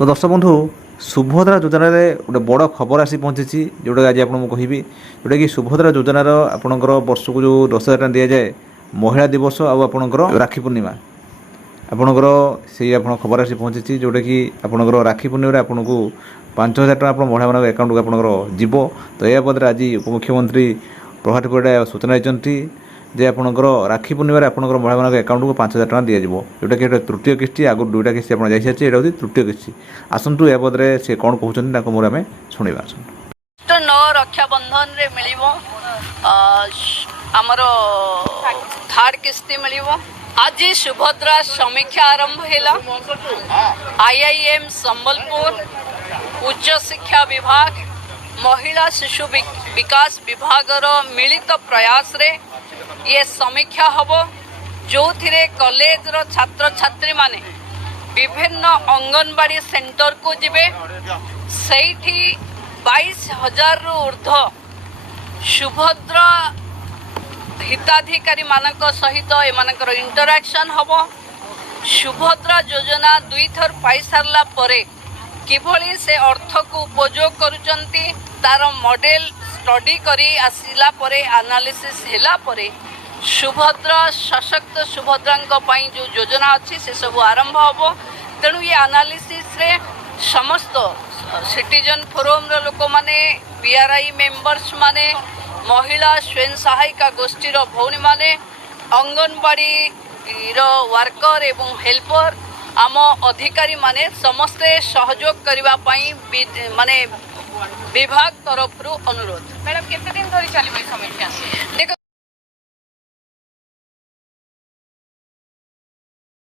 तो दर्शक बंधु सुभद्रा योजन गोटे बड़ खबर आसी पहुँची जोटा आज आपको कहबी जोटा कि सुभद्रा योजनार आपणकर वर्ष को जो 10,000 टଙ୍କା दि जाए महिला दिवस आपणकर राखी पूर्णिमा आपणकर से आप खबर आसी पहुँची जोटा कि आपणकर राखी पूर्णिमा आपन को 5,000 टଙ୍କା आप महिला मान एकाउंट को आपणकर जीव तो यह पदे आज उपमुख्यमंत्री प्रभात परिड़ा सूचना देते जे आपणकर राखी पूर्णिमा आपणकर महिला मान एकाउंट को 5,000 टଙ୍କା दि जाव जोटा कि तृतीय किस्ती आगु दुईटा किस्ती आप जाई सारी यहाँ तृतीय किस्ती आसतु या पदे से कौन कहते मोर आम शुणा तो न रक्षाबंधन रे मिलिबो आमर थर्ड किस्ती मिलिबो आज सुभद्रा समीक्षा आरंभ हैला आईआईएम संबलपुर उच्च शिक्षा विभाग महिला शिशु विकास विभाग मिलित प्रयास रे ये समीक्षा हबो जो थिरे कॉलेज रो छात्र छात्री माने विभिन्न अंगनवाड़ी सेंटर को जिबे सेठी 22,000 रु ऊर्ध्व सुभद्रा हिताधिकारी मानक सहित एमानकर इंटरैक्शन हबो सुभद्रा योजना दुई थर पाई सारला परे किभली से अर्थ को उपयोग करूचंती तार मॉडल स्टडी करी आसिला परे एनालिसिस हैला परे सुभद्रा सशक्त सुभद्रांक पई जो योजना अच्छी से सब आरंभ हबो तेणु ये एनालिसिस रे समस्त सिटीजन फोरम रो लोक माने पीआरआई मेंबर्स माने महिला स्वयं सहायिका गोष्ठी रो भौणी माने अंगनवाड़ी रो वर्कर एवं हेल्पर आम अधिकारी माने समस्ते सहयोग करबा पई माने विभाग तरफ अनुरोध। मैडम केते दिन धरि चलिबे समीक्षा देखो